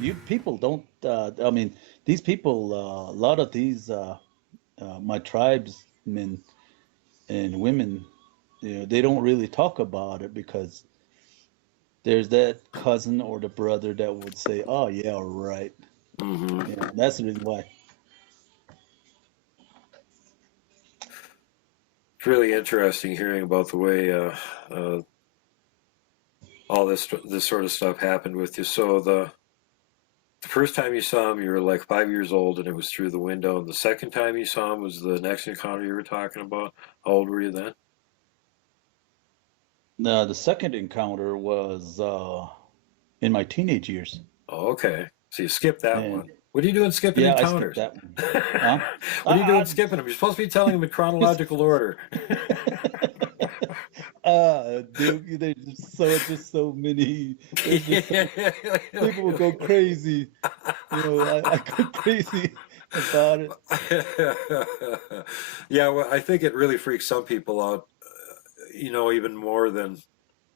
You people don't. I mean, these people. A lot of these, my tribesmen and women, they don't really talk about it because there's that cousin or the brother that would say, "Oh yeah, right." Mm-hmm. That's the reason why. It's really interesting hearing about the way all this sort of stuff happened with you. So the first time you saw him, you were like 5 years old, and it was through the window. And the second time you saw him was the next encounter you were talking about. How old were you then? The second encounter was in my teenage years, Oh, okay. So you skipped that and one. What are you doing skipping yeah, I skipped encounters? that one. Huh? What are you doing Ah, skipping them? You're supposed to be telling them in chronological order. dude, there's just so many. There's just so people will go crazy. I go crazy about it. Yeah, well, I think it really freaks some people out, even more than,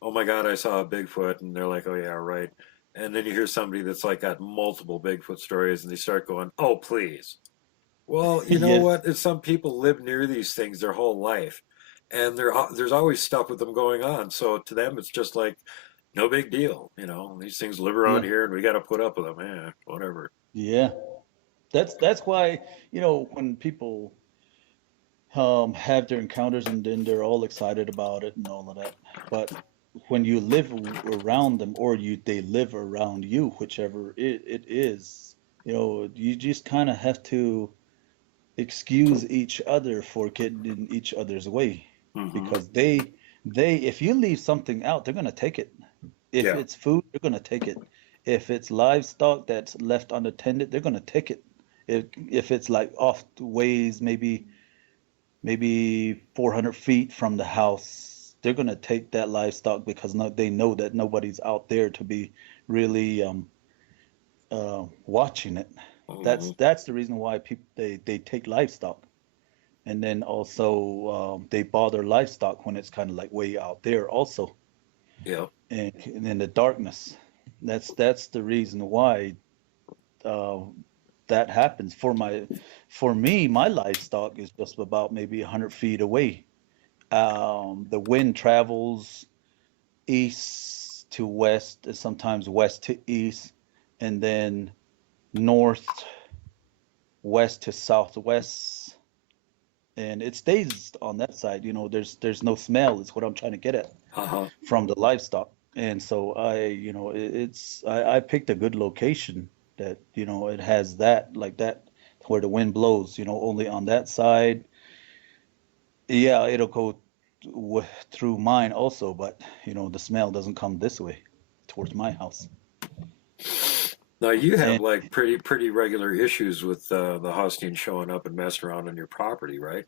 oh my God, I saw a Bigfoot, and they're like, oh yeah, right. And then you hear somebody that's like got multiple Bigfoot stories, and they start going, oh please. Well, you know Yes. what? If some people live near these things their whole life, and there's always stuff with them going on, so to them it's just like no big deal. These things live around Yeah. here, and we got to put up with them. Yeah, whatever. Yeah. That's why, when people have their encounters and then they're all excited about it and all of that. But when you live around them or they live around you, whichever it is, you just kind of have to excuse each other for getting in each other's way Hmm. because if you leave something out, they're gonna take it. If Yeah. it's food, they're gonna take it. If it's livestock that's left unattended, they're gonna take it. If it's like off the ways, maybe 400 feet from the house, they're gonna take that livestock because they know that nobody's out there to be really watching it. That's Hmm. that's the reason why people they take livestock, and then also they bother livestock when it's kind of like way out there also, Yeah. and in the darkness. That's the reason why uh, that happens. For me, my livestock is just about maybe 100 feet away. The wind travels east to west, and sometimes west to east, and then north, west to southwest, and it stays on that side. There's no smell. Is what I'm trying to get at Uh-huh. from the livestock. And so I picked a good location that it has that like that where the wind blows. Only on that side. Yeah, it'll go through mine also, but the smell doesn't come this way towards my house. Now you And have like pretty regular issues with the Hostine showing up and messing around on your property, right?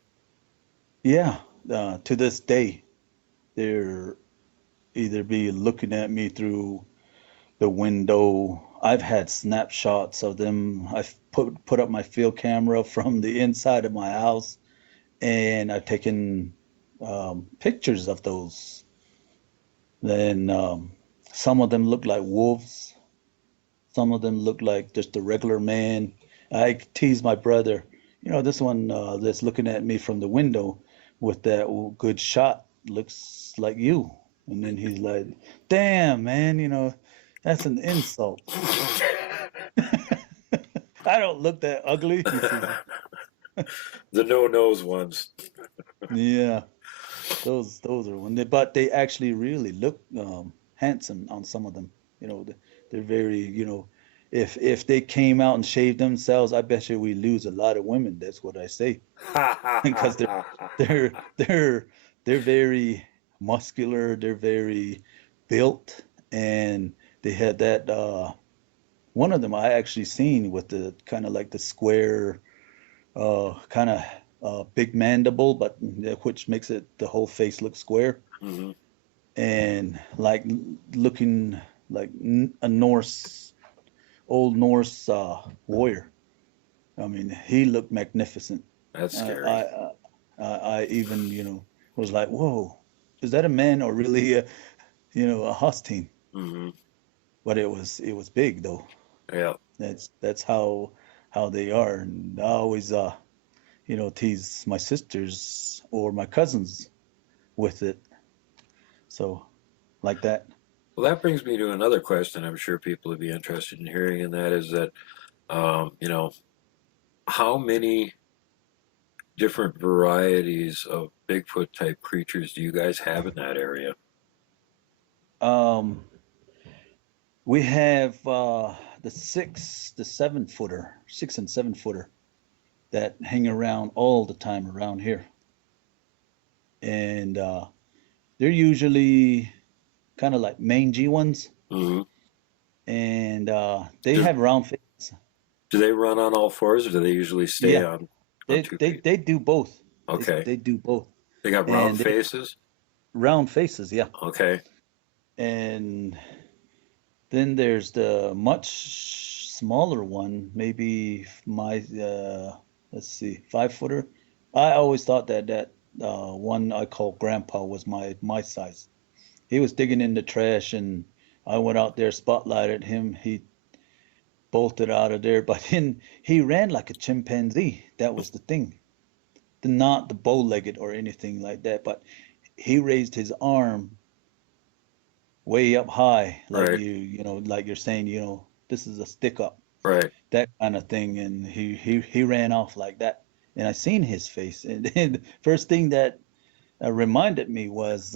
yeah, To this day, they're either be looking at me through the window. I've had snapshots of them. I've put up my field camera from the inside of my house, and I've taken pictures of those. Then some of them look like wolves. Some of them look like just a regular man. I tease my brother, this one that's looking at me from the window with that good shot looks like you. And then he's like, damn, man, that's an insult. I don't look that ugly, he says. The no-nose ones. Yeah, those are when but they actually really look handsome on some of them. They're very, if they came out and shaved themselves, I bet you we lose a lot of women. That's what I say. Because they're they're they're very muscular, they're very built, and they had that one of them I actually seen with the kind of like the square kind of big mandible, but which makes it the whole face look square, Hmm. and like looking like a Norse, old Norse warrior. I mean, he looked magnificent. That's I, scary. I even, was like, whoa, is that a man or really a Hosteen? Hmm. But it was big though. Yeah. That's how they are, and I always tease my sisters or my cousins with it. So like that. Well, that brings me to another question I'm sure people would be interested in hearing, and that is that, you know, how many different varieties of Bigfoot type creatures do you guys have in that area? Um, we have the 7 footer, 6 and 7 footer that hang around all the time around here, and they're usually kind of like mangy ones, Hmm. and they Do, have round faces. do they run on all fours, or do they usually stay Yeah, on they two they feet? they do both. They Okay. they do both, They got round and they faces? round faces. Yeah, Okay. and then there's the much smaller one, maybe my let's see, 5 footer. I always thought that one I call Grandpa was my size. He was digging in the trash, and I went out there, spotlighted him. He bolted out of there, but then he ran like a chimpanzee. That was the thing. Not the bow-legged or anything like that, but he raised his arm way up high, like Right. like you're saying, this is a stick up, Right. that kind of thing, and he ran off like that, and I seen his face, and then the first thing that reminded me was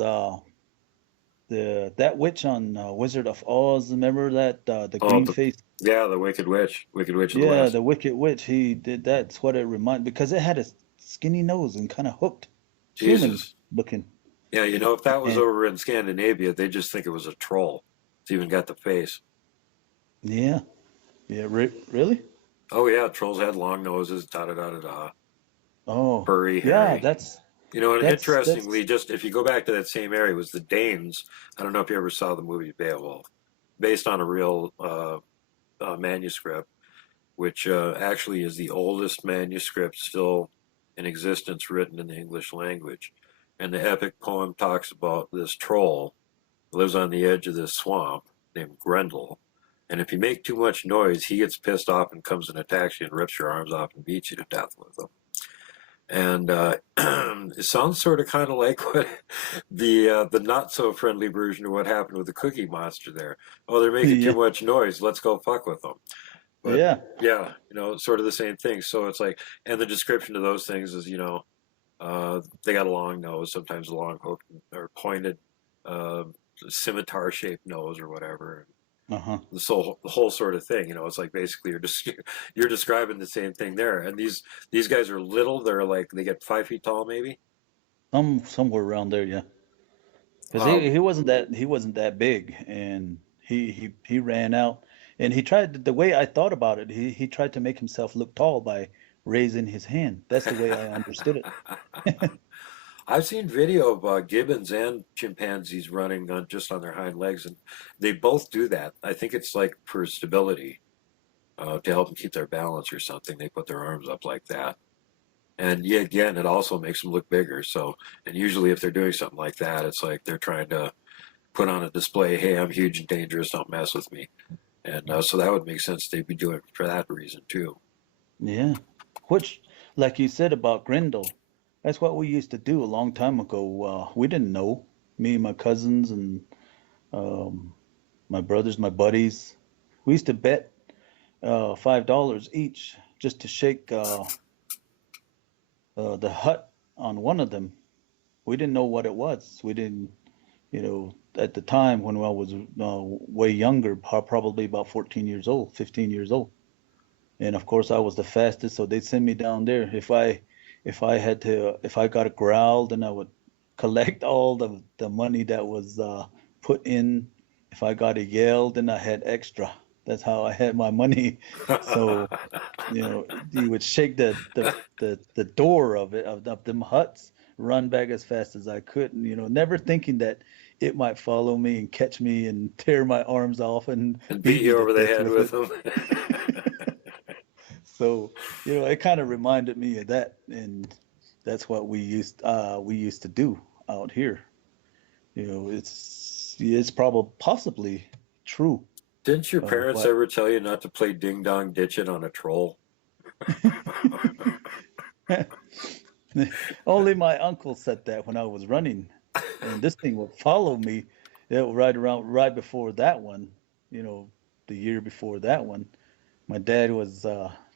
the that witch on Wizard of Oz. Remember that the Oh, green face? yeah, the Wicked Witch of the Yeah, West. the Wicked Witch. He did that's what it reminded because it had a skinny nose and kind of hooked, human Jesus. looking, Yeah, if that was and over in Scandinavia, they just think it was a troll. It's even got the face. yeah, yeah, really? Oh yeah, trolls had long noses, da da da da da, Oh, furry, yeah, hairy. that's And that's interestingly, just if you go back to that same area, it was the Danes. I don't know if you ever saw the movie Beowulf, based on a real manuscript, which actually is the oldest manuscript still in existence written in the English language. And the epic poem talks about this troll who lives on the edge of this swamp named Grendel. And if you make too much noise, he gets pissed off and comes and attacks you and rips your arms off and beats you to death with them. And it sounds sort of kind of like what the not so friendly version of what happened with the Cookie Monster there. Oh, they're making too yeah, much noise. Let's go fuck with them. But yeah. yeah, sort of the same thing. So it's like, and the description of those things is, they got a long nose, sometimes a long hook or pointed, uh, scimitar-shaped nose or whatever. Uh-huh. The whole sort of thing. It's like basically you're describing the same thing there. And these guys are little. They're like they get 5 feet tall, maybe. Somewhere around there, yeah. Because Wow. he wasn't that big, and he ran out, and he tried the way I thought about it. He tried to make himself look tall by raising his hand. That's the way I understood it. I've seen video of gibbons and chimpanzees running on just on their hind legs, and they both do that. I think it's like for stability, to help them keep their balance or something. They put their arms up like that. And yeah, again, it also makes them look bigger. So, and usually if they're doing something like that, it's like they're trying to put on a display, hey, I'm huge and dangerous, don't mess with me. And so that would make sense they'd be doing it for that reason too. Yeah. Which, like you said about Grendel, that's what we used to do a long time ago. We didn't know. Me and my cousins and um, my brothers, my buddies, we used to bet $5 each just to shake the hut on one of them. We didn't know what it was. We didn't, at the time when I was way younger, probably about 14 years old, 15 years old. And of course I was the fastest, so they'd send me down there. If I got a growl, then I would collect all the money that was put in. If I got a yell, then I had extra. That's how I had my money. So, you would shake the door of them huts, run back as fast as I could, and never thinking that it might follow me and catch me and tear my arms off and And beat beat me you to over the death head with with it. them. So, it kind of reminded me of that, and that's what we used to do out here. It's probably possibly true, Didn't your parents but ever tell you not to play ding dong ditch it on a troll? only my uncle said that when I was running, and this thing would follow me, right before that one, you know, the year before that one. My dad was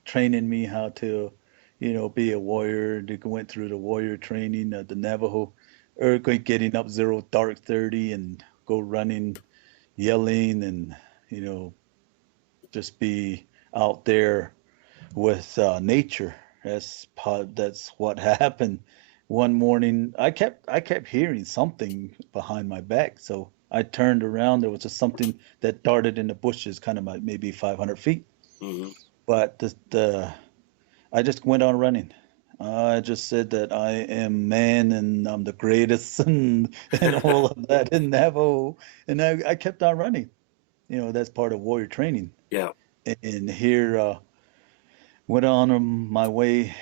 training me how to, be a warrior. They went through the warrior training, the Navajo earthquake, getting up zero dark 30 and go running, yelling, and you know just be out there with nature. That's what happened. One morning, I kept hearing something behind my back, so I turned around. There was just something that darted in the bushes, kind of like maybe 500 feet. Hmm. But I just went on running. I just said that I am man and I'm the greatest and all of that in Navajo, and I kept on running. That's part of warrior training. Yeah. And here, went on my way,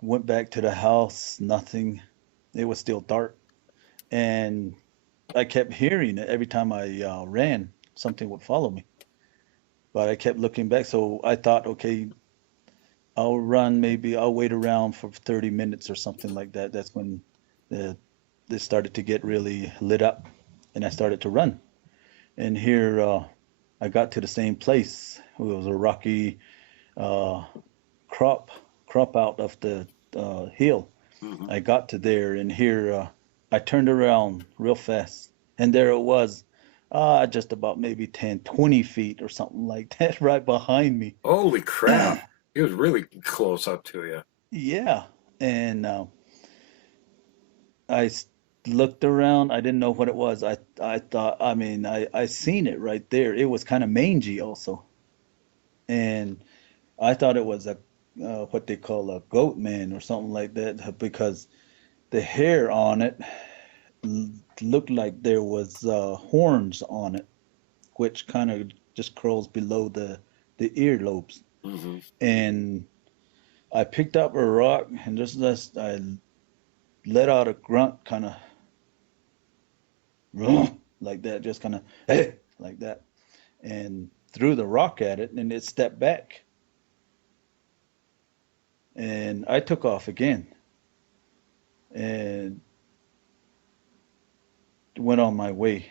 went back to the house, nothing. It was still dark. And I kept hearing it every time I ran, something would follow me. But I kept looking back. So I thought, okay, I'll wait around for 30 minutes or something like that. That's when the, it started to get really lit up and I started to run. And here, I got to the same place. It was a rocky uh, crop crop out of the hill. Hmm. I got to there, and here I turned around real fast, and there it was, just about maybe 10, 20 feet or something like that, right behind me. Holy crap. He was really close up to you. Yeah, and I looked around. I didn't know what it was. I thought, I mean, I seen it right there. It was kind of mangy also, and I thought it was a what they call a goat man or something like that because the hair on it looked like there was horns on it, which kind of just curls below the earlobes. Hmm. And I picked up a rock and just I let out a grunt, kind of like that, just kind of hey like that, and threw the rock at it, and it stepped back, and I took off again and went on my way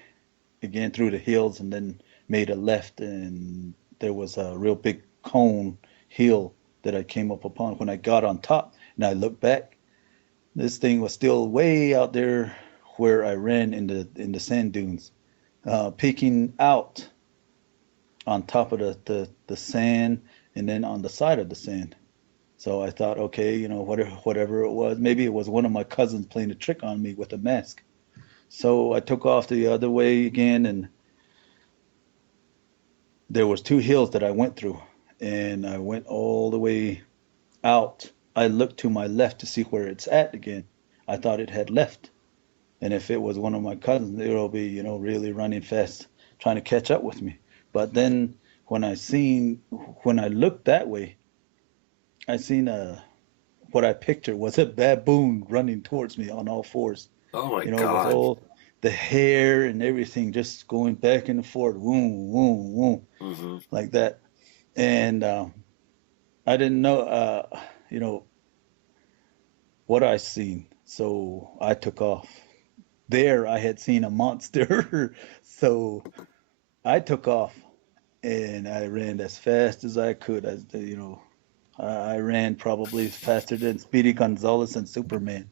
again through the hills, and then made a left, and there was a real big cone hill that I came up upon. When I got on top and I looked back, this thing was still way out there where I ran in the sand dunes, peeking out on top of the sand and then on the side of the sand. So I thought, okay, whatever it was, maybe it was one of my cousins playing a trick on me with a mask. So I took off the other way again, and there was two hills that I went through, and I went all the way out. I looked to my left to see where it's at again. I thought it had left. And if it was one of my cousins, it'll be, really running fast, trying to catch up with me. But then when when I looked that way, I seen what I pictured was a baboon running towards me on all fours. Oh my With God. all the hair and everything just going back and forth, boom, boom, boom, Hmm. like that. And I didn't know, what I seen, so I took off. There, I had seen a monster, so I took off and I ran as fast as I could. I ran probably faster than Speedy Gonzalez and Superman.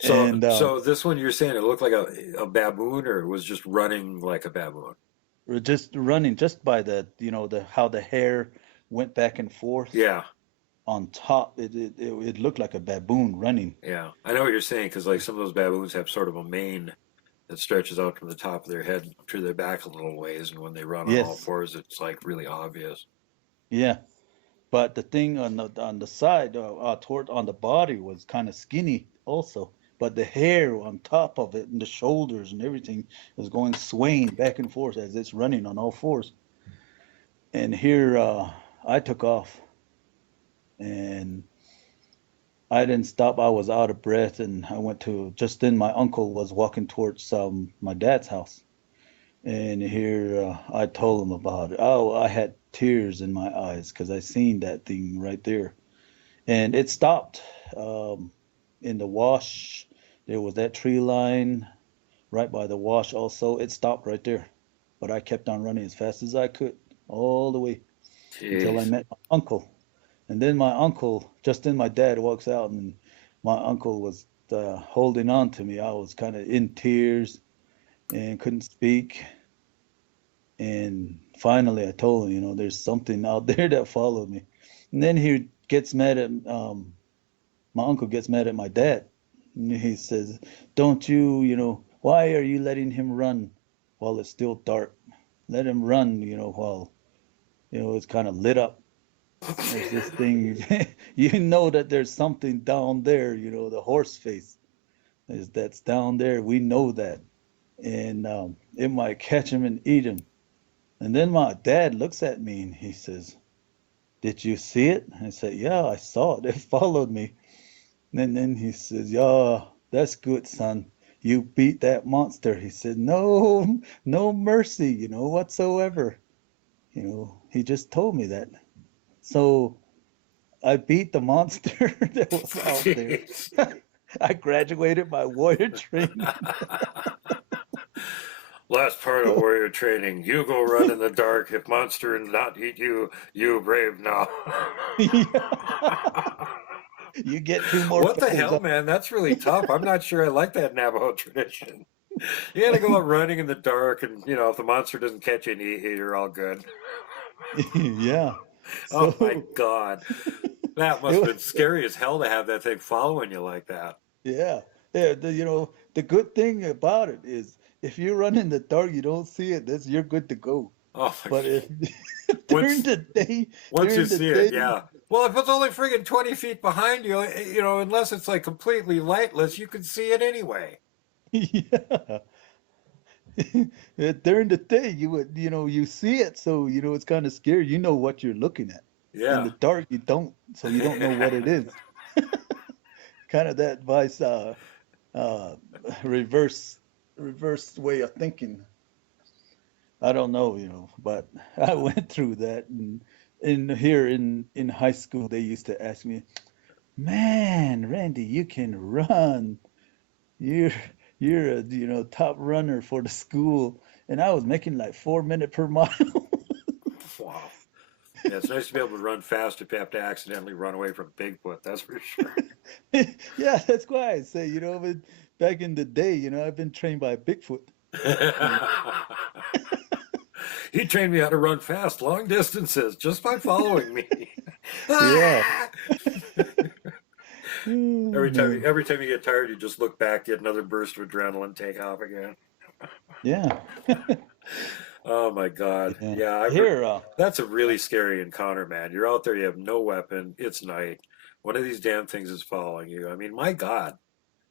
So, And so this one you're saying it looked like a baboon, or it was just running like a baboon? we're just running just by the how the hair went back and forth Yeah, on top. It looked like a baboon running. yeah. I know what you're saying because like some of those baboons have sort of a mane that stretches out from the top of their head to their back a little ways, and when they run on all Yes, fours, it's like really obvious. yeah. But the thing on the side, toward on the body, was kind of skinny also. But the hair on top of it and the shoulders and everything was going swaying back and forth as it's running on all fours. And here I took off and I didn't stop. I was out of breath and I went to just then my uncle was walking towards my dad's house. And here I told him about it. Oh, I had tears in my eyes because I seen that thing right there. And it stopped in the wash. There was that tree line right by the wash also. It stopped right there. But I kept on running as fast as I could all the way until I Jeez. met my uncle. And then my uncle, just then my dad walks out and my uncle was holding on to me. I was kind of in tears and couldn't speak. And finally I told him, there's something out there that followed me. And then he gets mad at my uncle gets mad at my dad. And he says, "Don't you, why are you letting him run while it's still dark? Let him run, while, it's kind of lit up. There's this thing, you know that there's something down there, the horse face that's down there. We know that. And it might catch him and eat him." And then my dad looks at me and he says, "Did you see it?" And I said, "Yeah, I saw it. It followed me." And then he says, "Yeah, that's good, son. You beat that monster." He said, "No, no mercy, whatsoever." He just told me that. So I beat the monster that was out there. Jeez. I graduated my warrior training. Last part of So, warrior training. You go run in the dark. If monster and not eat you, you brave now. yeah, you get two more What the toes hell, up. man? That's really tough. I'm not sure I like that Navajo tradition. You gotta go out running in the dark, and if the monster doesn't catch you and eat you, you're all good. Yeah. Oh my So God. That it must have was, been scary as hell to have that thing following you like that. yeah. Yeah, the good thing about it is if you run in the dark, you don't see it, you're good to go. Oh my But if during once the day, once you during the see it, day, yeah. Well, if it's only friggin' 20 feet behind you, unless it's like completely lightless, you can see it anyway. yeah. During the day, you see it, so it's kind of scary. You know what you're looking at. In Yeah. the dark, you don't, so you don't know what it is. Kind of that vice, uh, reverse, reverse way of thinking. I don't know, but I went through that, and here in high school, they used to ask me, "Man, Randy, you can run. You're you're a top runner for the school." And I was making like 4 minutes per mile. Wow. Yeah, it's nice to be able to run fast if you have to accidentally run away from Bigfoot, that's for sure. Yeah, that's why I say, but back in the day, I've been trained by Bigfoot. And He trained me how to run fast, long distances, just by following me. yeah. Ah! Oh, every time, man. every time you get tired, you just look back, get another burst of adrenaline, take off again. Yeah. Oh my God. Yeah. Yeah, Here, that's a really scary encounter, man. You're out there, you have no weapon, it's night. One of these damn things is following you. I mean, my God,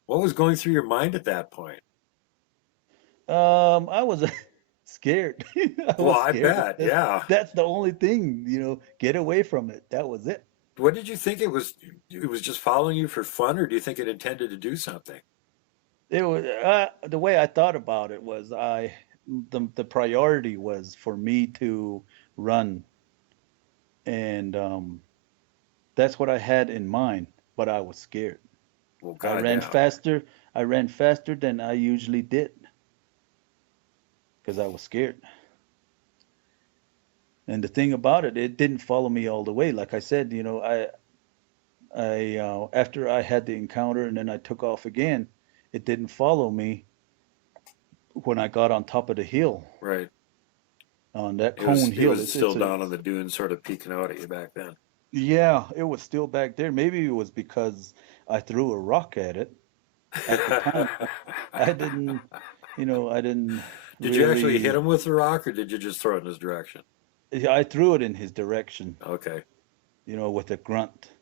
what was going through your mind at that point? I was scared. I Well, was I scared. bet, yeah. That's the only thing, get away from it. That was it. What did you think it was? It was just following you for fun, or do you think it intended to do something? It was the way I thought about it was the priority was for me to run, and that's what I had in mind, but I was scared. Well, I ran goddamn. faster. I ran faster than I usually did because I was scared. And the thing about it, it didn't follow me all the way. Like I said, I after I had the encounter and then I took off again, it didn't follow me when I got on top of the hill, Right. on that It was cone it hill. was It's still a down on the dunes, sort of peeking out at you back then. Yeah, it was still back there. Maybe it was because I threw a rock at it at the time. I didn't, I didn't Did you actually hit really. him with the rock, or did you just throw it in his direction? I threw it in his direction, Okay. with a grunt.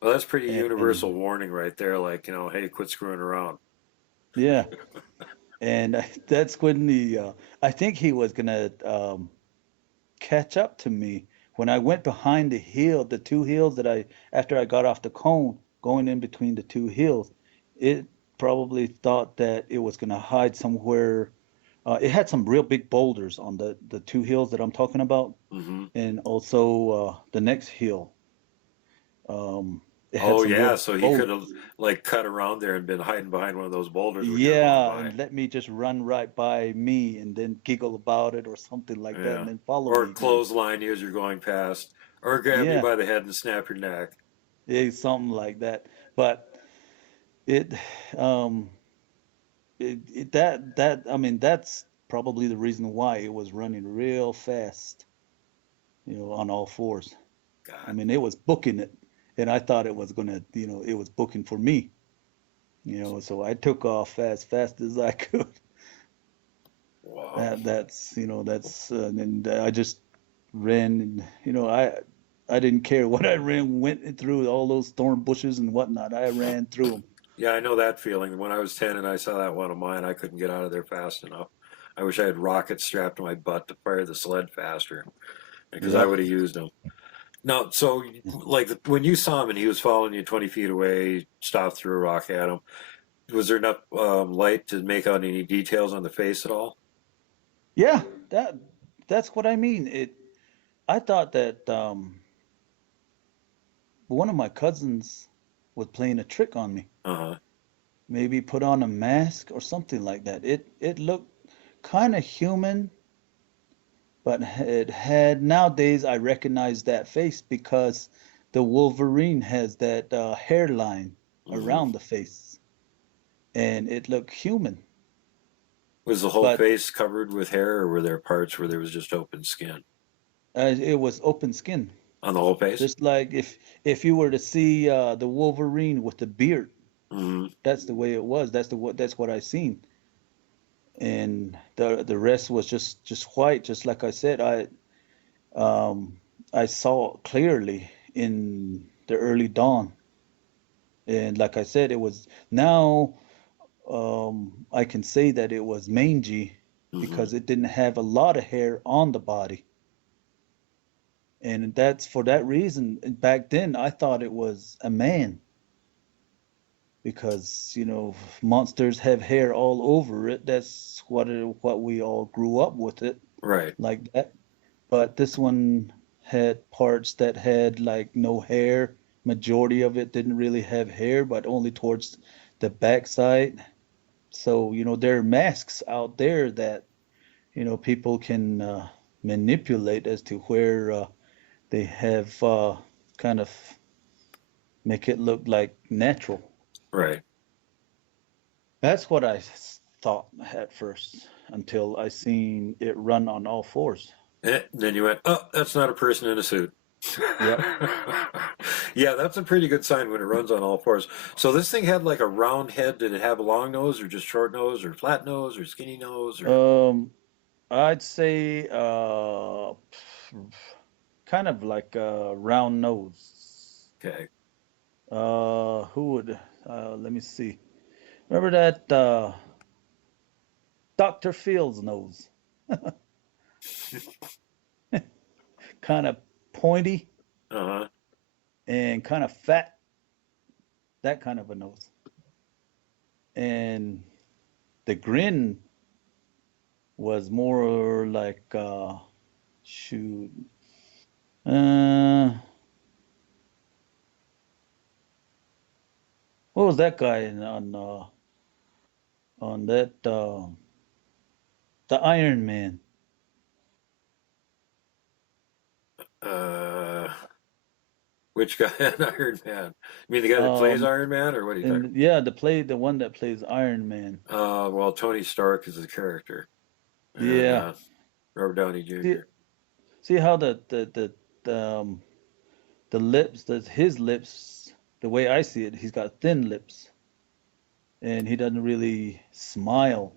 Well, that's pretty And universal warning right there. Like, hey, quit screwing around. yeah, and that's when I think he was gonna catch up to me when I went behind the two hills after I got off the cone, going in between the two hills. It probably thought that it was gonna hide somewhere. It had some real big boulders on the two hills that I'm talking about, Hmm. and also the next hill. It had Oh some real yeah, big so he could have boulders. like cut around there and been hiding behind one of those boulders when you were going Yeah, by. and let me just run right by me and then giggle about it or something like that, Yeah. and then follow Or me again. clothesline you as you're going past, or grab you Yeah, by the head and snap your neck. yeah, something like that. But it, um, I mean, that's probably the reason why it was running real fast, on all fours. I God. mean, it was booking it, and I thought it was gonna, it was booking for me, so I took off fast as I could. Wow. And I just ran, and I didn't care what I ran, went through all those thorn bushes and whatnot. I ran through them. Yeah, I know that feeling. When I was 10 and I saw that one of mine, I couldn't get out of there fast enough. I wish I had rockets strapped to my butt to fire the sled faster because I Yeah. would have used them. No, so like when you saw him and he was following you 20 feet away, stopped, threw a rock at him, was there enough light to make out any details on the face at all? Yeah, that's what I mean. I thought that one of my cousins was playing a trick on me. Uh huh. Maybe put on a mask or something like that. It looked kind of human, but it had nowadays I recognize that face because the Wolverine has that hairline Hmm. around the face, and it looked human. Was the whole But face covered with hair, or were there parts where there was just open skin it was open skin, on the whole face? just like if you were to see the Wolverine with the beard, Hmm. that's the way it was. That's what I seen, and the rest was just white, just like I said. Um, I saw clearly in the early dawn, and like I said, it was now I can say that it was mangy Hmm. because it didn't have a lot of hair on the body. And that's for that reason. Back then, I thought it was a man because, monsters have hair all over it. That's what we all grew up with it Right. like that. But this one had parts that had like no hair. Majority of it didn't really have hair, but only towards the backside. So, there are masks out there that, people can manipulate as to where they have kind of make it look like natural. Right. That's what I thought at first until I seen it run on all fours. Then you went, oh, that's not a person in a suit. Yep. Yeah, that's a pretty good sign when it runs on all fours. So this thing had like a round head. Did it have a long nose or just short nose or flat nose or skinny nose or I'd say kind of like a round nose. okay. Who would? Let me see. Remember that Dr. Fields nose, kind of pointy Uh-huh. and kind of fat, that kind of a nose. And the grin was more like, shoot, uh, what was that guy on that the Iron Man? Uh, which guy in Iron Man? You mean the guy that plays Um, Iron Man, or what are you talking and yeah, the one that plays Iron Man. about? Well, Tony Stark is the character, and Yeah. Robert Downey See, Jr. see how the lips, his lips, the way I see it, he's got thin lips, and he doesn't really smile,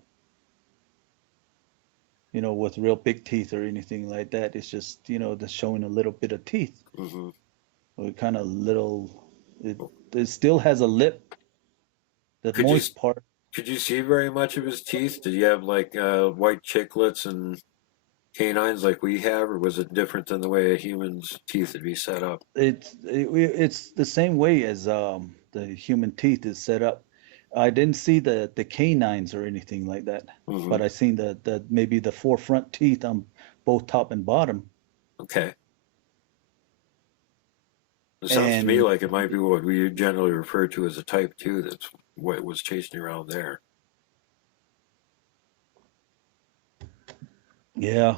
with real big teeth or anything like that. It's just, just showing a little bit of teeth, Hmm. or kind of little. It it still has a lip, the Could you moist part. could you see very much of his teeth? Did you have like white chiclets and canines like we have, or was it different than the way a human's teeth would be set up? It's the same way as the human teeth is set up. I didn't see the canines or anything like that, Hmm. but I seen the maybe the four front teeth on both top and bottom. Okay. It sounds to me And like it might be what we generally refer to as a type 2. That's what was chasing you around there. yeah,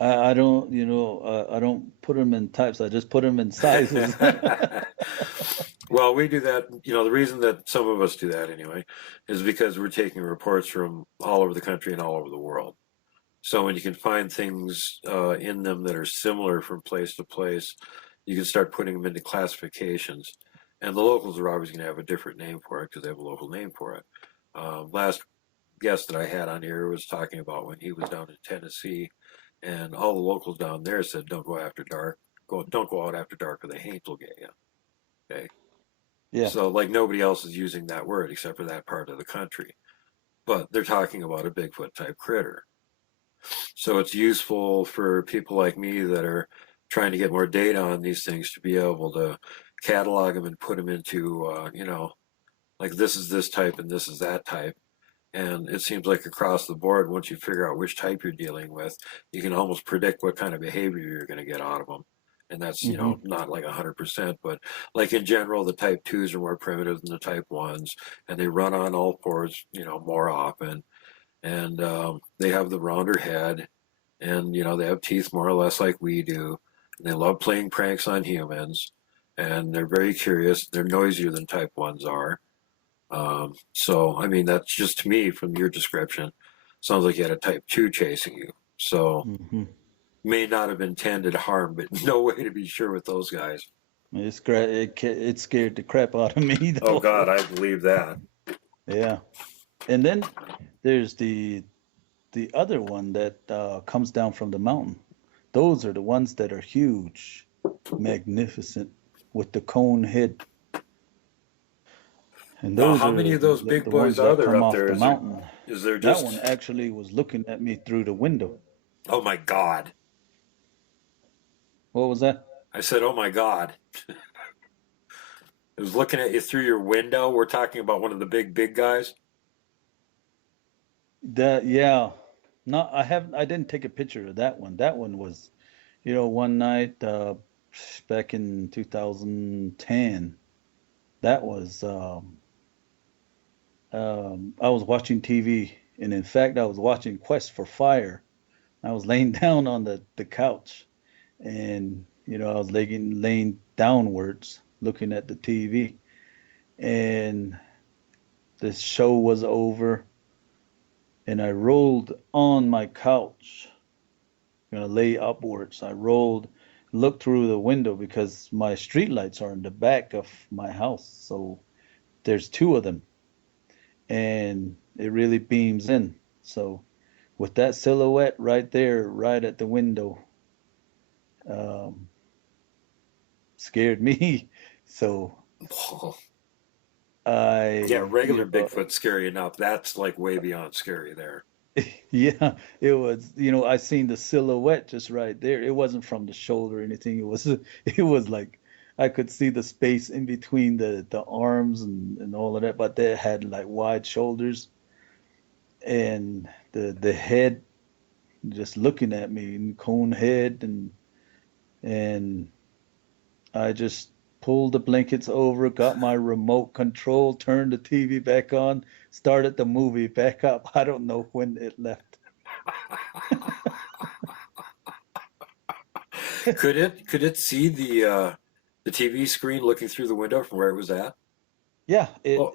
I don't, I don't put them in types. I just put them in sizes. Well, we do that. The reason that some of us do that anyway is because we're taking reports from all over the country and all over the world. So when you can find things in them that are similar from place to place, you can start putting them into classifications. And the locals are always going to have a different name for it because they have a local name for it. Last guest that I had on here was talking about when he was down in Tennessee, and all the locals down there said, "Don't go after dark. Don't go out after dark, or the haint will get you." Okay, Yeah. so like nobody else is using that word except for that part of the country, but they're talking about a Bigfoot type critter. So it's useful for people like me that are trying to get more data on these things to be able to catalog them and put them into, like this is this type and this is that type. And it seems like across the board, once you figure out which type you're dealing with, you can almost predict what kind of behavior you're going to get out of them. And that's, Hmm. not like 100%, but like in general, the type 2s are more primitive than the type 1s, and they run on all fours, more often. And they have the rounder head, and they have teeth more or less like we do. And they love playing pranks on humans, and they're very curious. They're noisier than type 1s are. So I mean, that's just to me from your description. Sounds like you had a type 2 chasing you. So Hmm. may not have intended harm, but no way to be sure with those guys. It scared the crap out of me Oh God, though. I believe that. Yeah. And then there's the other one that comes down from the mountain. Those are the ones that are huge, magnificent, with the cone head. And Now, those how are many of those big the boys ones are that there come up off there? the Is there mountain. is there That just? one actually was looking at me through the window. Oh my God! What was that? I said, oh my God! It was looking at you through your window. We're talking about one of the big guys. That yeah. No, I didn't take a picture of that one. That one was, one night back in 2010. That was I was watching TV, and in fact, I was watching Quest for Fire. I was laying down on the couch, and I was laying downwards, looking at the TV, and the show was over, and I rolled on my couch, lay upwards. I rolled, looked through the window because my street lights are in the back of my house, so there's two of them, and it really beams in. So with that silhouette right there, right at the window, um, scared me. So Oh, yeah, I, regular you know, Bigfoot scary enough. That's like way beyond scary there. yeah, it was, you know, I seen the silhouette just right there. It wasn't from the shoulder or anything. It was, it was like I could see the space in between the arms and all of that, but they had like wide shoulders and the head just looking at me and cone head and I just pulled the blankets over, got my remote control, turned the TV back on, started the movie back up. I don't know when it left. Could it see the TV screen looking through the window from where it was at? Yeah, Well,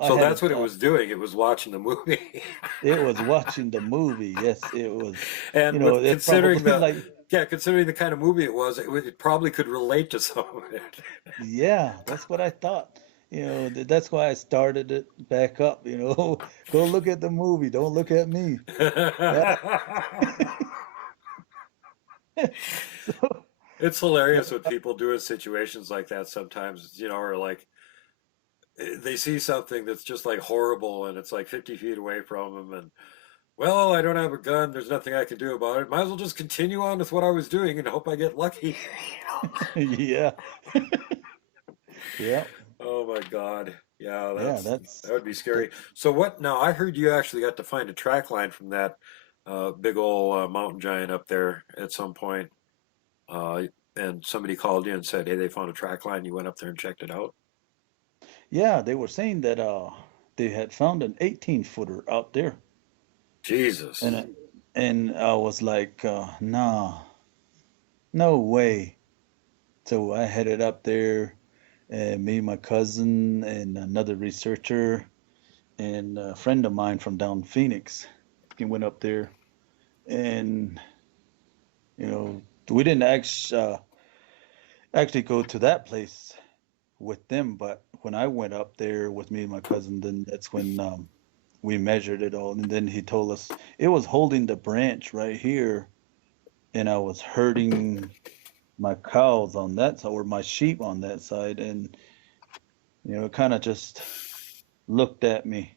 I so had that's what it was doing. It was watching the movie. it was watching the movie. Yes, it was, you And know, with it considering probably the like, yeah, considering the kind of movie it was, it probably could relate to some of it. yeah, that's what I thought. You know, that's why I started it back up, you know. Go look at the movie, don't look at me. Yeah. So, It's hilarious what people do in situations like that sometimes, or like they see something that's just like horrible and it's like 50 feet away from them and well, I don't have a gun, there's nothing I can do about it. Might as well just continue on with what I was doing and hope I get lucky. yeah. Yeah. Oh my God. Yeah, Yeah, that would be that scary. So what now? I heard you actually got to find a track line from that big old mountain giant up there at some point. Uh, and somebody called you and said, "Hey, they found a track line." You went up there and checked it out. yeah, they were saying that they had found an 18 footer out there. And Jesus. I- and I was like, nah, no way. So I headed up there and me, my cousin, and another researcher and a friend of mine from down Phoenix. We went up there and you know we didn't actually go to that place with them, but when I went up there with me and my cousin, then that's when we measured it all, and then he told us it was holding the branch right here, and I was hurting my cows on that side or my sheep on that side, and you know, it kind of just looked at me,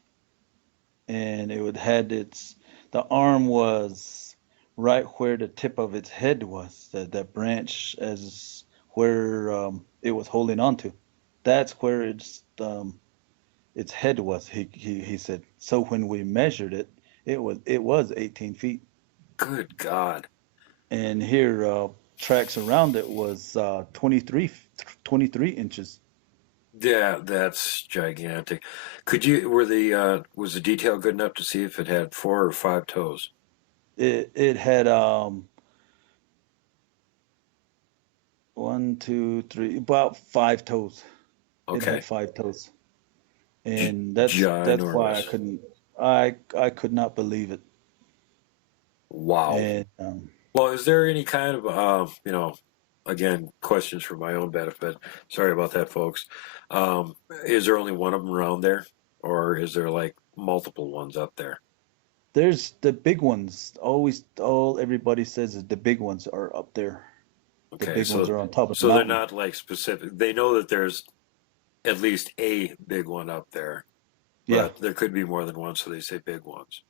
and it would had its the arm was right where the tip of its head was, that branch as where it was holding on to. That's where its head was. He said. So when we measured it, it was 18 feet, Good God. and here tracks around it was 23 inches. Yeah, that's gigantic. Was the detail good enough to see if it had 4 or 5 toes? It had one, two, three, about 5 toes. It had Okay. 5 toes, and that's why I Ginormous. couldn't. I could not believe it, Wow. and Well, is there any kind of, again, questions for my own benefit? Sorry about that, folks. Is there only one of them around there, or is there like multiple ones up there? there's the big ones. Always, all everybody says is the big ones are up there. The Okay, big ones so are on top of the so they're mountain. not like specific. They know that there's at least a big one up there, Yeah, but there could be more than one, so they say big ones.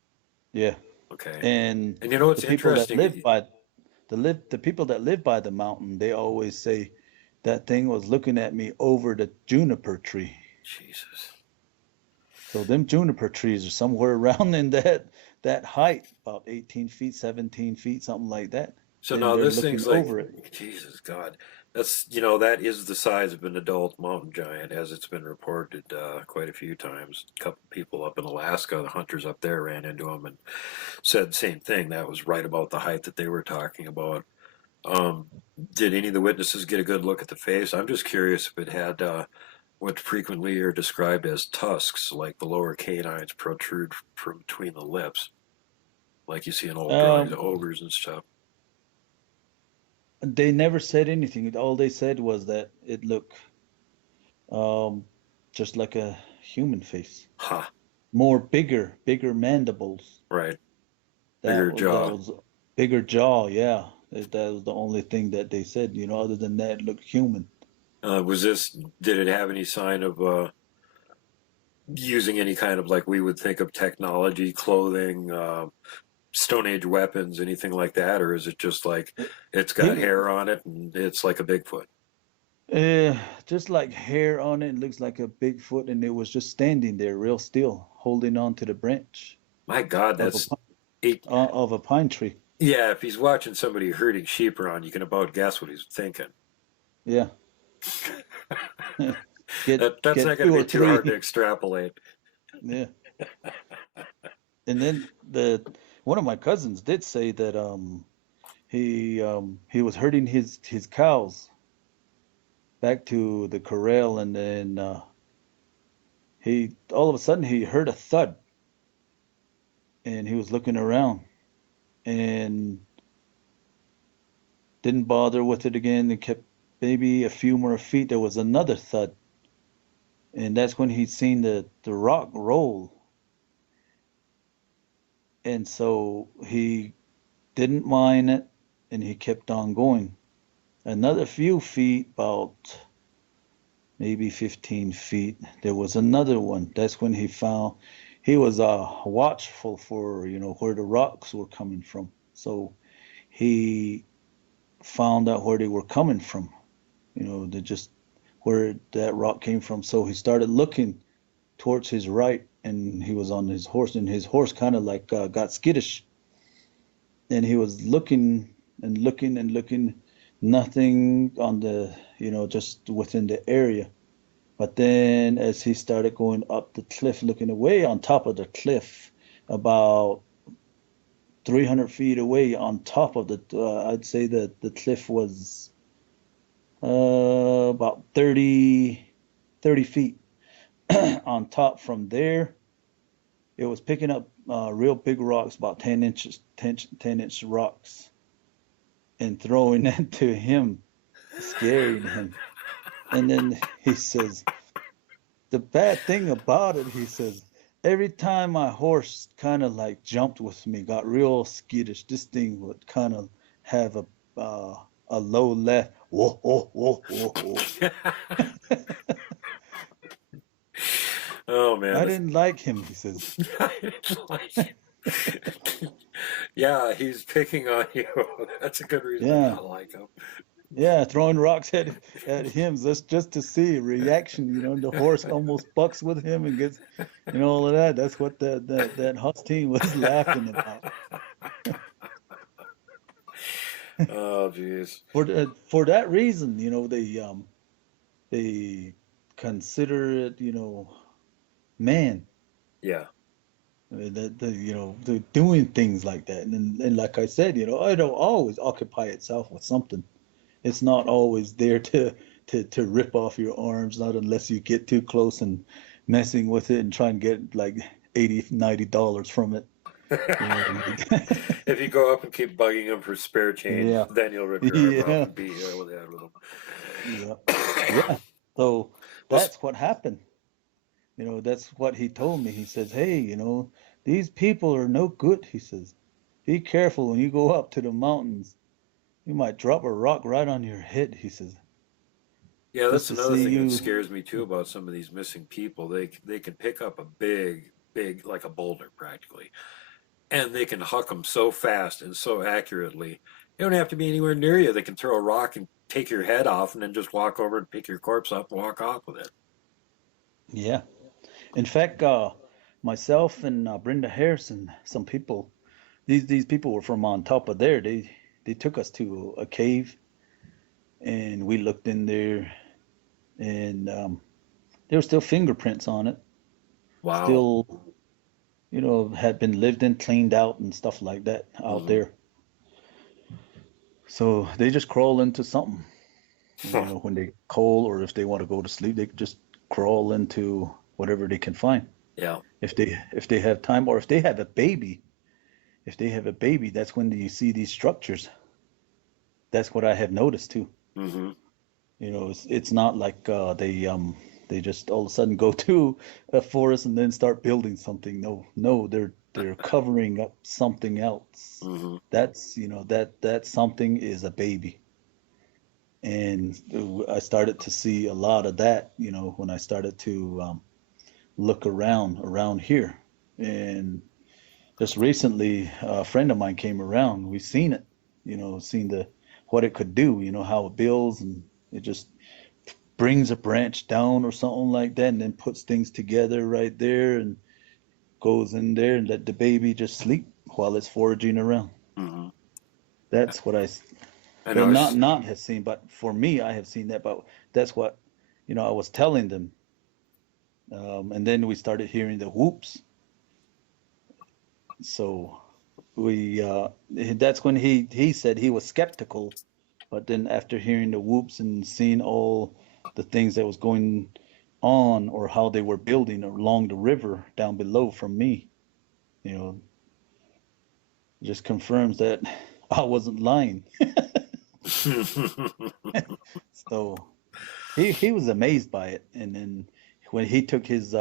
yeah. Okay, And and you know what's the people that live interesting? by the people that live by the mountain, they always say that thing was looking at me over the juniper tree. Jesus. So them juniper trees are somewhere around in that height, about 18 feet, 17 feet, something like that. So And now they're this looking thing's like, over it. Jesus God, that is the size of an adult mountain giant, as it's been reported quite a few times. A couple people up in Alaska, the hunters up there, ran into him and said the same thing. That was right about the height that they were talking about. Um, did any of the witnesses get a good look at the face? I'm just curious if it had what frequently are described as tusks, like the lower canines protrude from between the lips, like you see in old drawings Um, of ogres and stuff. they never said anything. All they said was that it looked um, just like a human face, Ha, more bigger mandibles. right. That Bigger was that jaw. was bigger jaw. Yeah, that was the only thing that they said. You know, other than that, it looked human. Did it have any sign of using any kind of, like, we would think of technology, clothing, Stone Age weapons, anything like that? Or is it just like it's got He, hair on it and it's like a Bigfoot? just like hair on it, looks like a Bigfoot, and it was just standing there, real still, holding on to the branch My God, of a that's eight. of a pine tree. Yeah, if he's watching somebody herding sheep around, you can about guess what he's thinking. Yeah, get That's get not going to two or be too hard to three. extrapolate. Yeah, and then the one of my cousins did say that he was herding his cows back to the corral, and then he all of a sudden he heard a thud, and he was looking around and didn't bother with it again, and kept maybe a few more feet. There was another thud, and that's when he seen the rock roll, and so he didn't mind it, and he kept on going. Another few feet, about maybe 15 feet, there was another one. That's when he was watchful for, where the rocks were coming from. So he found out where they were coming from, they just where that rock came from. So he started looking towards his right, and he was on his horse, and his horse kind of like got skittish, and he was looking and looking and looking, nothing on the, just within the area. But then as he started going up the cliff, looking away on top of the cliff, about 300 feet away on top of I'd say that the cliff was about 30 feet on top from there. It was picking up real big rocks, about 10 inches, 10-inch rocks, and throwing it to him, scaring him. And then he says, the bad thing about it, he says, every time my horse kind of like jumped with me, got real skittish, this thing would kind of have a low laugh. Whoa, whoa, whoa, whoa, whoa. Oh man, I didn't like him, he says. it's like, yeah, he's picking on you. That's a good reason to Yeah, not like him. yeah, throwing rocks at him just to see a reaction. The horse almost bucks with him and gets, all of that. That's what that Huss team was laughing about. Oh jeez. For that reason, they consider it, man. Yeah. I mean, they're doing things like that, and like I said, it don't always occupy itself with something. It's not always there to rip off your arms, not unless you get too close and messing with it and try and get like 80, $90 from it. You know. If you go up and keep bugging him for spare change, Yeah, then you'll rip your arm off yeah, and beat you with that with yeah, yeah. So Well, that's what happened. That's what he told me. He says, "Hey, these people are no good." He says, "Be careful when you go up to the mountains. You might drop a rock right on your head." He says, yeah, "Just that's to another see thing that you." scares me too about some of these missing people. They can pick up a big like a boulder practically, and they can huck them so fast and so accurately. You don't have to be anywhere near you. They can throw a rock and take your head off, and then just walk over and pick your corpse up and walk off with it. Yeah. In fact, myself and Brenda Harrison, some people, these people were from on top of there. They took us to a cave, and we looked in there, and there were still fingerprints on it. Wow. Still, had been lived in, cleaned out, and stuff like that out Hmm. there. So they just crawl into something. Huh. When they cold or if they want to go to sleep, they just crawl into whatever they can find. Yeah. If they have time, or if they have a baby, that's when you see these structures. That's what I have noticed too. Hmm. It's not like they just all of a sudden go to a forest and then start building something. No, no, they're covering up something else. Hmm. That's that something is a baby. And I started to see a lot of that, when I started to look around here. And just recently, a friend of mine came around. We seen it, seen the what it could do, how it builds, and it just brings a branch down or something like that, and then puts things together right there, and goes in there and let the baby just sleep while it's foraging around. Hmm. That's what I well, know. not have seen, but for me, I have seen that. But that's what, I was telling them. And then we started hearing the whoops. So that's when he said he was skeptical. But then after hearing the whoops and seeing all the things that was going on, or how they were building along the river down below from me, you know, just confirms that I wasn't lying. So he was amazed by it. And then when he took his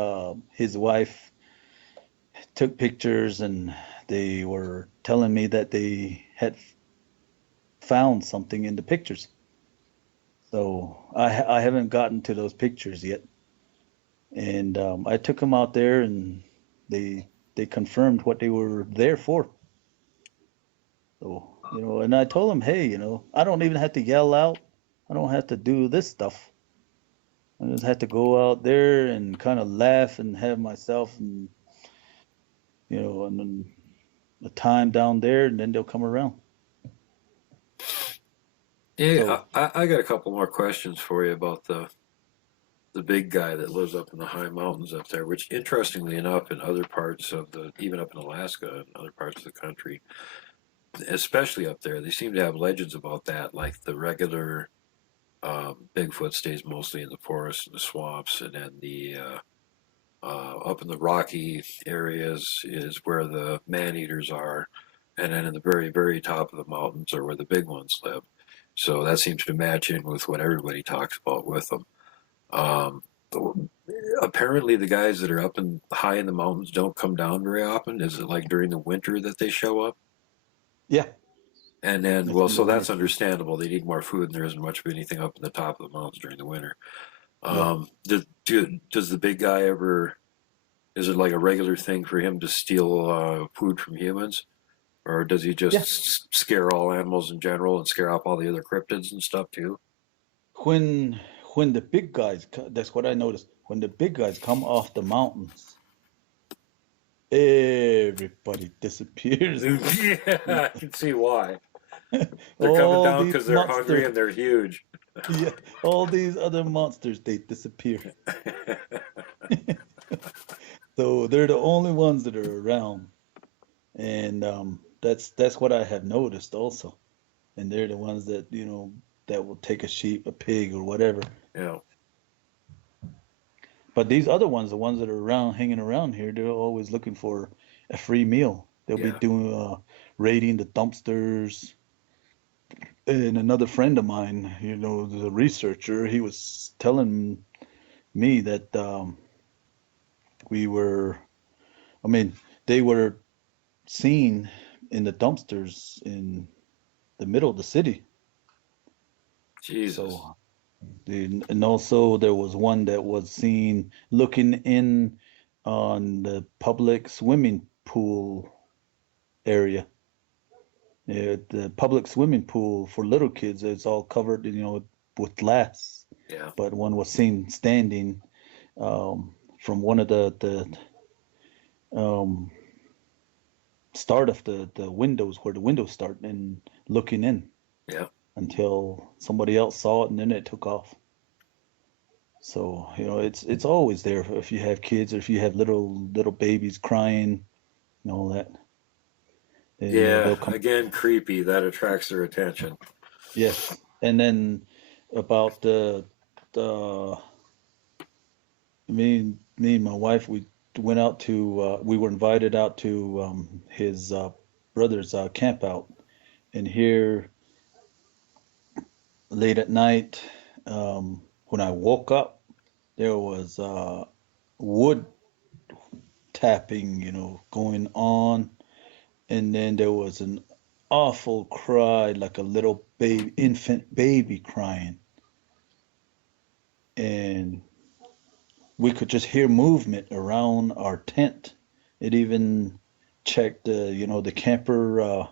wife took pictures, and they were telling me that they had found something in the pictures. So I haven't gotten to those pictures yet. And I took them out there, and they confirmed what they were there for. So, and I told them, hey, I don't even have to yell out. I don't have to do this stuff. I just have to go out there and kind of laugh and have myself, and and then the time down there, and then they'll come around. Yeah, So I got a couple more questions for you about the big guy that lives up in the high mountains up there. Which, interestingly enough, in other parts of even up in Alaska and other parts of the country, especially up there, they seem to have legends about that. Like the regular Bigfoot stays mostly in the forests and the swamps, and then the up in the rocky areas is where the man eaters are, and then in the very, very top of the mountains are where the big ones live. So that seems to match in with what everybody talks about with them. Um, Apparently, the guys that are up and high in the mountains don't come down very often. Is it like during the winter that they show up? yeah, And then, it's well, in the so winter that's time. understandable. They need more food, and there isn't much of anything up in the top of the mountains during the winter. Yeah, Does the big guy ever? Is it like a regular thing for him to steal food from humans, or does he just yeah. scare all animals in general and scare off all the other cryptids and stuff too? When when the big guys, that's what I noticed. When the big guys come off the mountains, everybody disappears. Yeah, I can see why. They're coming All down these because they're hungry monsters, and they're huge. yeah, all these other monsters, they disappear. So they're the only ones that are around, and that's what I have noticed also. And they're the ones that that will take a sheep, a pig, or whatever. Yeah, But these other ones, the ones that are around, hanging around here, they're always looking for a free meal. They'll be yeah. doing raiding the dumpsters. And another friend of mine, the researcher, he was telling me that we were, I mean, they were seen in the dumpsters in the middle of the city. Jesus. So, and also there was one that was seen looking in on the public swimming pool area. Yeah, the public swimming pool for little kids is all covered, with glass. Yeah, But one was seen standing from one of the start of the windows, where the windows start, and looking in yeah. until somebody else saw it, and then it took off. So it's always there if you have kids, or if you have little babies crying and all that. Then Yeah, they'll come. again, creepy. That attracts their attention. Yes, and then about the me and my wife, we went out to we were invited out to his brother's camp out, and here late at night, when I woke up, there was wood tapping, going on, and then there was an awful cry, like a little baby, infant baby crying. And we could just hear movement around our tent. It even checked the camper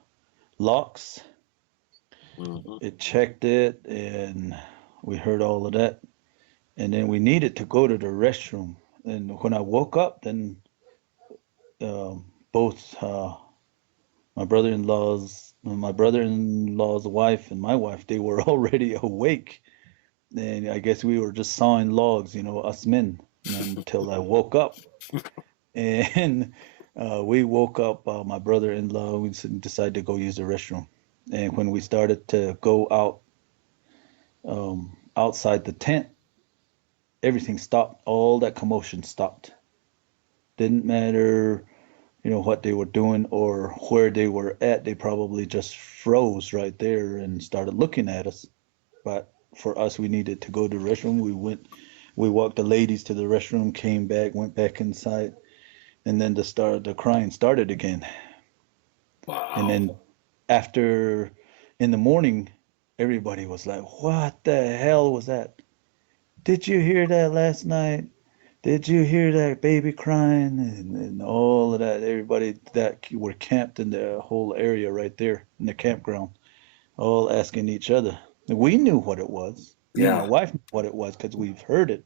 locks. Hmm. It checked it, and we heard all of that. And then we needed to go to the restroom. And when I woke up, then um, both my brother-in-law's wife and my wife, they were already awake. And I guess we were just sawing logs, us men, until I woke up. And we woke up, my brother-in-law, we decided to go use the restroom. And when we started to go out outside the tent, everything stopped. All that commotion stopped. Didn't matter, what they were doing or where they were at. They probably just froze right there and started looking at us. But for us, we needed to go to the restroom. We walked the ladies to the restroom, came back, went back inside, and then the crying started again. And Wow. then after in the morning, everybody was like, "What the hell was that? Did you hear that last night? Did you hear that baby crying?" And all of that. Everybody that were camped in the whole area right there in the campground, all asking each other. And we knew what it was. Me and my Yeah. wife knew what it was because we've heard it,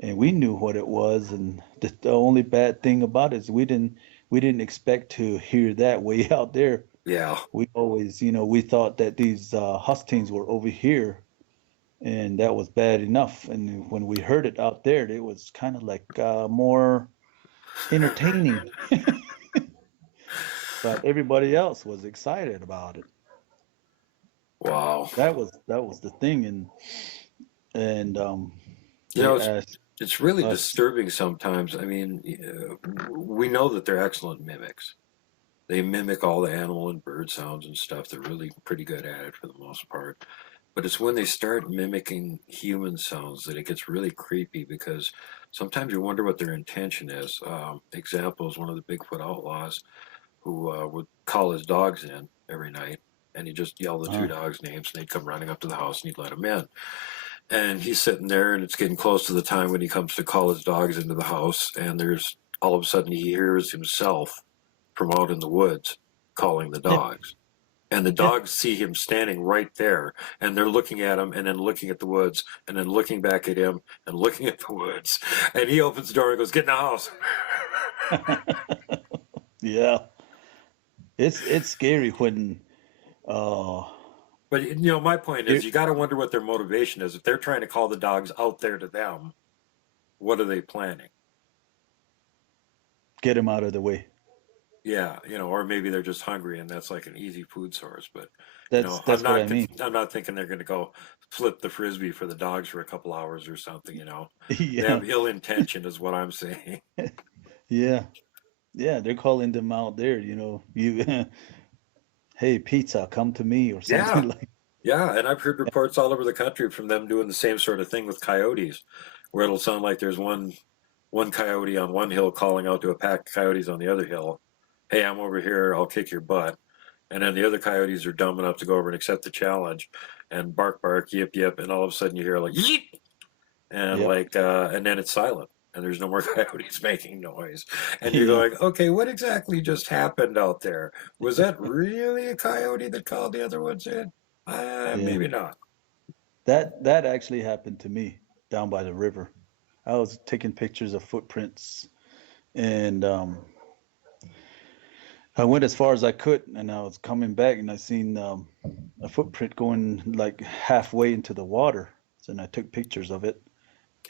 and we knew what it was. And the only bad thing about it is we didn't expect to hear that way out there. Yeah. We always, we thought that these hustings were over here, and that was bad enough. And when we heard it out there, it was kind of like more entertaining. But everybody else was excited about it. Wow. That was the thing, and You they know, asked it's really us. disturbing sometimes. I mean, we know that they're excellent mimics. They mimic all the animal and bird sounds and stuff. They're really pretty good at it for the most part. But it's when they start mimicking human sounds that it gets really creepy because sometimes you wonder what their intention is. Example is one of the Bigfoot outlaws who would call his dogs in every night and he'd just yell the two uh, dogs' names and they'd come running up to the house and he'd let them in. And he's sitting there and it's getting close to the time when he comes to call his dogs into the house and there's all of a sudden he hears himself from out in the woods calling the yeah, dogs. And the yeah, dogs see him standing right there, and they're looking at him, and then looking at the woods, and then looking back at him, and looking at the woods. And he opens the door and goes, "Get in the house." yeah. It's scary when uh, But my point is, it, you got to wonder what their motivation is. If they're trying to call the dogs out there to them, what are they planning? get him out of the way. Yeah, or maybe they're just hungry and that's like an easy food source. But That's I'm that's what I not mean. I'm not thinking they're going to go flip the frisbee for the dogs for a couple hours or something. They Yeah, have ill intention, is what I'm saying. yeah, yeah. They're calling them out there. You, hey, pizza, come to me or Yeah, something like. yeah, and I've heard reports all over the country from them doing the same sort of thing with coyotes, where it'll sound like there's one coyote on one hill calling out to a pack of coyotes on the other hill, "Hey, I'm over here, I'll kick your butt." And then the other coyotes are dumb enough to go over and accept the challenge and bark, bark, yip, yip, and all of a sudden you hear like yeep, and Yep. and then it's silent. And there's no more coyotes making noise. And you're Yeah. going, okay, what exactly just happened out there? Was that really a coyote that called the other ones in? Yeah. Maybe not. That actually happened to me down by the river. I was taking pictures of footprints, and I went as far as I could, and I was coming back, and I seen a footprint going like halfway into the water. So then I took pictures of it,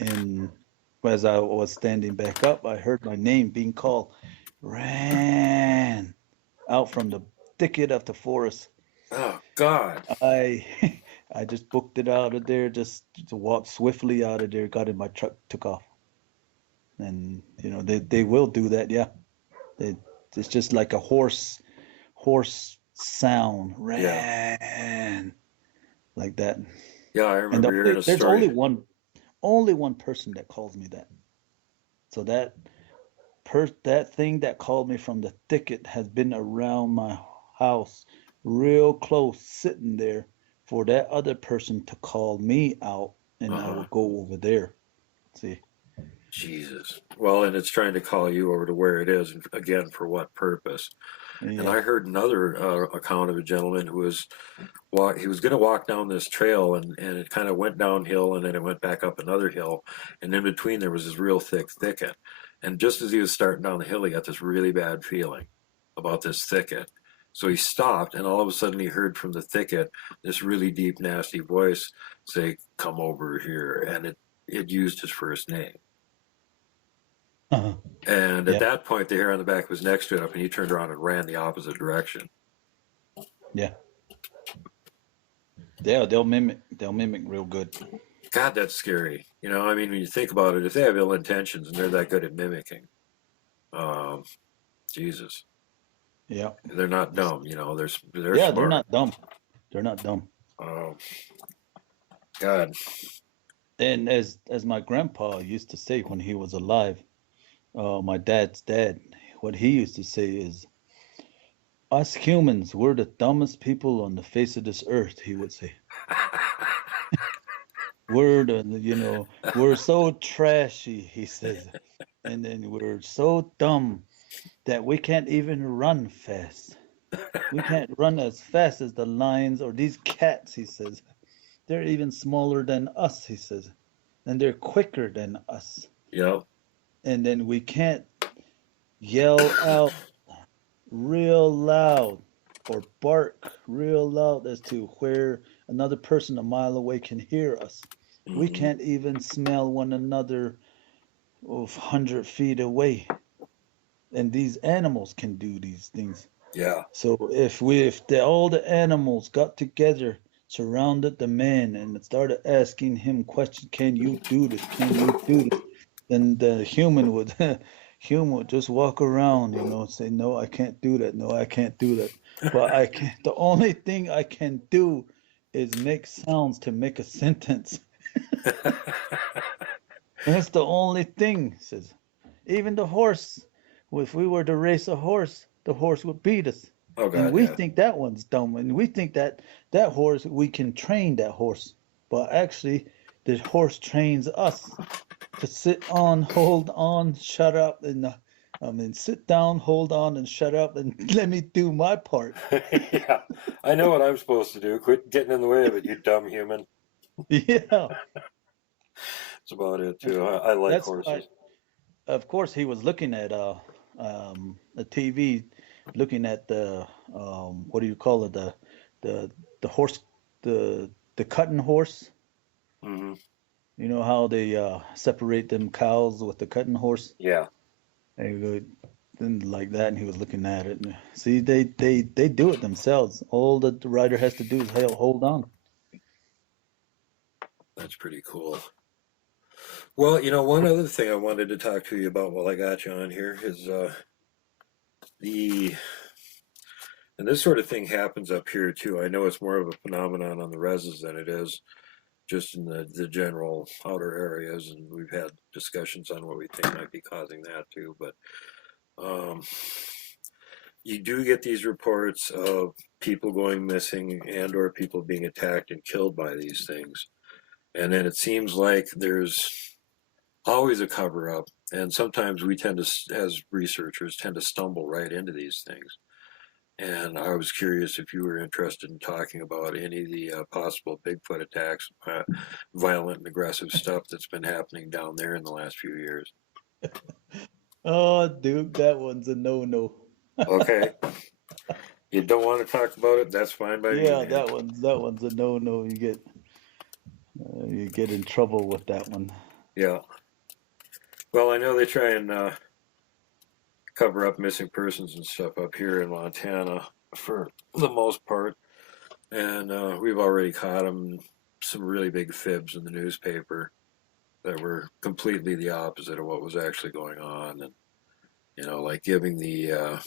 and as I was standing back up, I heard my name being called, ran out from the thicket of the forest. Oh God. I I just booked it out of there, just to walk swiftly out of there, got in my truck, took off. And they will do that, yeah. They, it's just like a horse sound, Yeah. ran like that. Yeah, I And remember hearing a there's story. only one person that calls me that. So that thing that called me from the thicket has been around my house real close, sitting there for that other person to call me out, and I Uh-huh. will go over there. See? Jesus. Well, and it's trying to call you over to where it is, and again, for what purpose? And Yeah. I heard another account of a gentleman who was he was going to walk down this trail, and it kind of went downhill, and then it went back up another hill, and in between there was this real thick thicket. And just as he was starting down the hill, he got this really bad feeling about this thicket. So he stopped, and all of a sudden he heard from the thicket this really deep, nasty voice say, "Come over here," and it used his first name. And at Yeah. that point, the hair on the back of his neck stood up, and he turned around and ran the opposite direction. Yeah. They'll mimic real good. God, that's scary. You know, I mean, when you think about it, if they have ill intentions and they're that good at mimicking, um, Jesus, Yeah. they're not dumb. You know, they're Yeah, they're smart. not dumb. They're not dumb. Um, God, And as my grandpa used to say when he was alive, my dad's dad, what he used to say is, us humans, we're the dumbest people on the face of this earth, he would say. We're so trashy, he says. And then we're so dumb that we can't even run fast. We can't run as fast as the lions or these cats, he says. They're even smaller than us, he says. And they're quicker than us. you know, And then we can't yell out real loud or bark real loud as to where another person a mile away can hear us. We hmm can't even smell one another 100 feet away. And these animals can do these things. yeah, So all the animals got together, surrounded the man, and started asking him questions, can you do this? Can you do this? Then the human would human would just walk around, say, no, I can't do that. No, I can't do that. But I can the only thing I can do is make sounds to make a sentence. That's the only thing, says. Even the horse, if we were to race a horse, the horse would beat us. oh And God, we yeah, think that one's dumb. And we think that that horse, we can train that horse. But actually, the horse trains us to sit on, hold on, shut up, and sit down, hold on, and shut up, and let me do my part. yeah. I know what I'm supposed to do. Quit getting in the way of it, you dumb human. Yeah. That's about it too. I like That's why, horses. of course, he was looking at the TV, looking at the what do you call it, the the horse, the cutting horse. hmm You know how they separate them cows with the cutting horse? Yeah, And he go and like that, and he was looking at it. And see, they do it themselves. All the rider has to do is hold on. that's pretty cool. Well, you know, one other thing I wanted to talk to you about while I got you on here is the and this sort of thing happens up here too. I know it's more of a phenomenon on the reses than it is just in the general outer areas, and we've had discussions on what we think might be causing that too. But um, you do get these reports of people going missing and or people being attacked and killed by these things, and then it seems like there's always a cover up, and sometimes we tend to, as researchers, tend to stumble right into these things. And I was curious if you were interested in talking about any of the possible Bigfoot attacks, violent and aggressive stuff that's been happening down there in the last few years. Oh, dude, that one's a no-no. Okay, you don't want to talk about it? That's fine by me, Yeah, man. that one's a no-no. You get in trouble with that one. Yeah. Well, I know they try and cover up missing persons and stuff up here in Montana for the most part, and we've already caught them some really big fibs in the newspaper that were completely the opposite of what was actually going on, and like giving the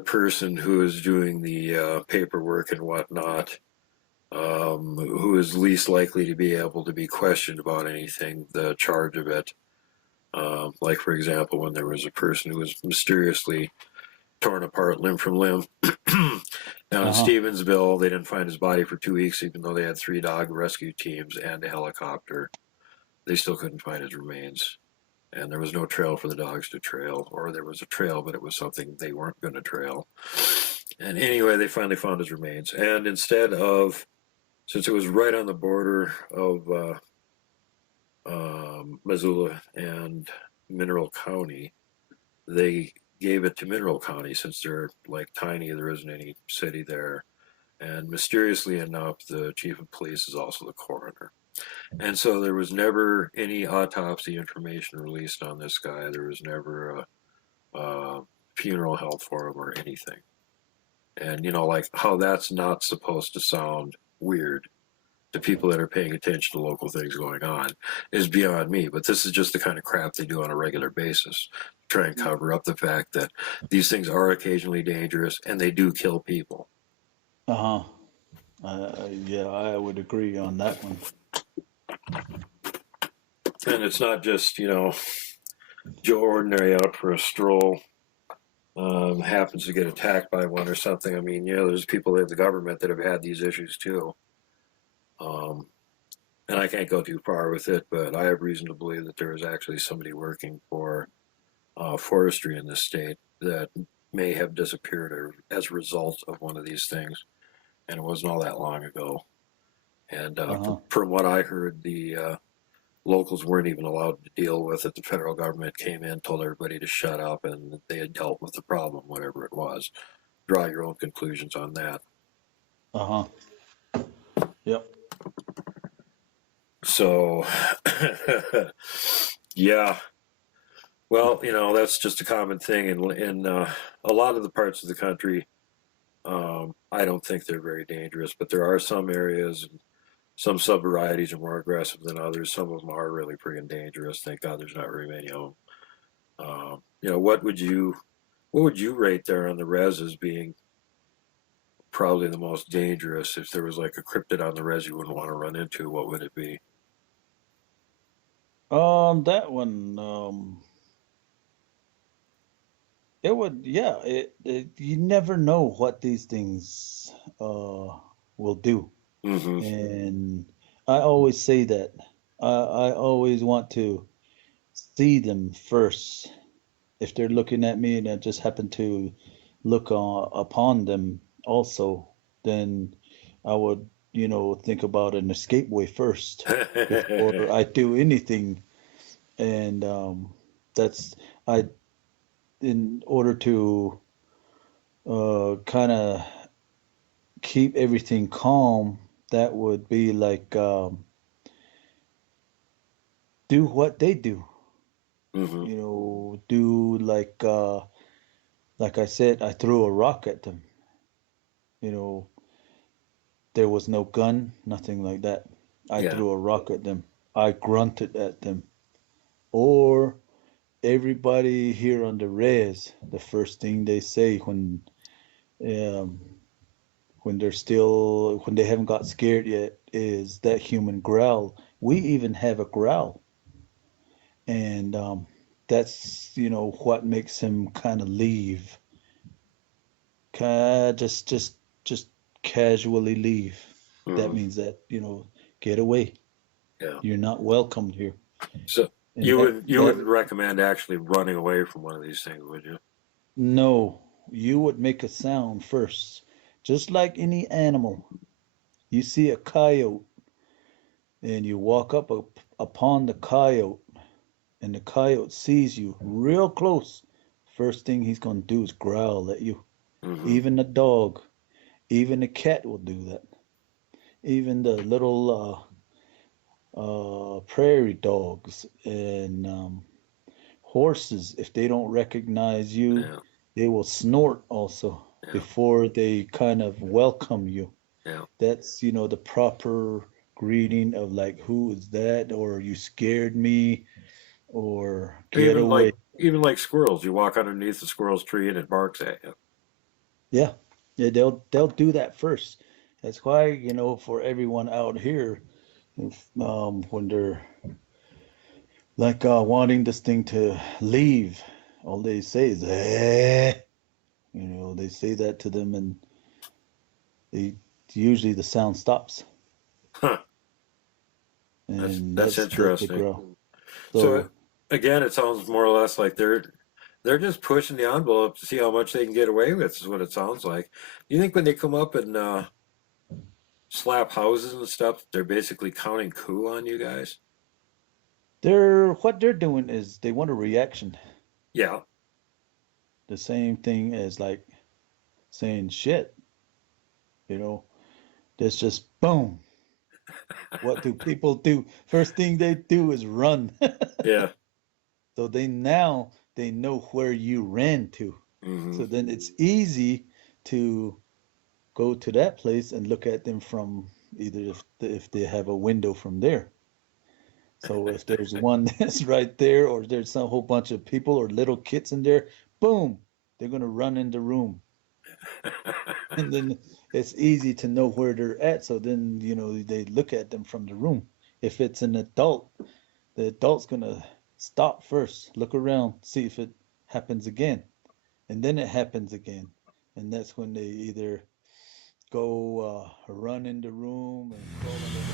person who is doing the paperwork and whatnot, who is least likely to be able to be questioned about anything, the charge of it. Like, for example, when there was a person who was mysteriously torn apart limb from limb. Now in Uh-huh. Stevensville, they didn't find his body for 2 weeks, even though they had 3 dog rescue teams and a helicopter. They still couldn't find his remains. And there was no trail for the dogs to trail, or there was a trail, but it was something they weren't going to trail. And anyway, they finally found his remains. And instead of, since it was right on the border of Missoula and Mineral County, they gave it to Mineral County since they're like tiny. There isn't any city there. And mysteriously enough, the chief of police is also the coroner. And so there was never any autopsy information released on this guy. There was never a funeral held for him or anything. And, like how that's not supposed to sound weird to people that are paying attention to local things going on is beyond me. But this is just the kind of crap they do on a regular basis to try and cover up the fact that these things are occasionally dangerous and they do kill people. Uh-huh. Yeah, I would agree on that one. And it's not just, Joe Ordinary out for a stroll happens to get attacked by one or something. I mean, there's people in the government that have had these issues too. And I can't go too far with it, but I have reason to believe that there is actually somebody working for forestry in this state that may have disappeared as a result of one of these things. And it wasn't all that long ago. And Uh-huh. from what I heard, the locals weren't even allowed to deal with it. The federal government came in, told everybody to shut up, and they had dealt with the problem, whatever it was. Draw your own conclusions on that. Uh-huh. Yep. So, yeah. Well, that's just a common thing in a lot of the parts of the country. I don't think they're very dangerous, but there are some areas, some subvarieties are more aggressive than others. Some of them are really freaking dangerous. Thank God there's not very many of them. What would you rate there on the res as being probably the most dangerous? If there was like a cryptid on the res you wouldn't want to run into, what would it be? That one, it would, yeah, you never know what these things will do. Mm-hmm. And I always say that. I always want to see them first. If they're looking at me and I just happen to look upon them also, then I would, think about an escape way first before I do anything. And that's I in order to kind of keep everything calm. That would be like do what they do. Mm-hmm. Do like I said, I threw a rock at them. You know, there was no gun, nothing like that. I Yeah. threw a rock at them. I grunted at them. Or everybody here on the res, the first thing they say um, when they haven't got scared yet is that human growl. We even have a growl, and that's what makes him kind of leave, just casually leave. That Mm-hmm. means that get away. Yeah. You're not welcome here, So and you that would you that wouldn't recommend actually running away from one of these things, would you? no, you would make a sound first, just like any animal. You see a coyote, and you walk up upon the coyote, and the coyote sees you real close. First thing he's gonna do is growl at you. Mm-hmm. Even a dog, even a cat will do that. Even the little prairie dogs and horses, if they don't recognize you, Yeah. they will snort also Yeah. before they kind of welcome you. Yeah. That's, the proper greeting of like, who is that? Or you scared me, or get Even away. like squirrels, you walk underneath the squirrel's tree and it barks at you. Yeah. Yeah, they'll do that first. That's why, for everyone out here, when they're like wanting this thing to leave, all they say is, eh. They say that to them, and they usually the sound stops, Huh. and That's that's the interesting. growl. So So again, it sounds more or less like they're just pushing the envelope to see how much they can get away with. Is what it sounds like. You think when they come up and slap houses and stuff, they're basically counting coup on you guys? what they're doing is they want a reaction. Yeah. The same thing as like saying shit, you know. That's just boom. What do people do? First thing they do is run. Yeah. So they know where you ran to. Hmm. So then it's easy to go to that place and look at them from either if they have a window from there. So if there's one that's right there, or there's a whole bunch of people or little kids in there, boom, they're gonna run in the room, and then it's easy to know where they're at. So then they look at them from the room. If it's an adult, the adult's gonna stop first, look around, see if it happens again, and then it happens again, and that's when they either go run in the room and crawl under the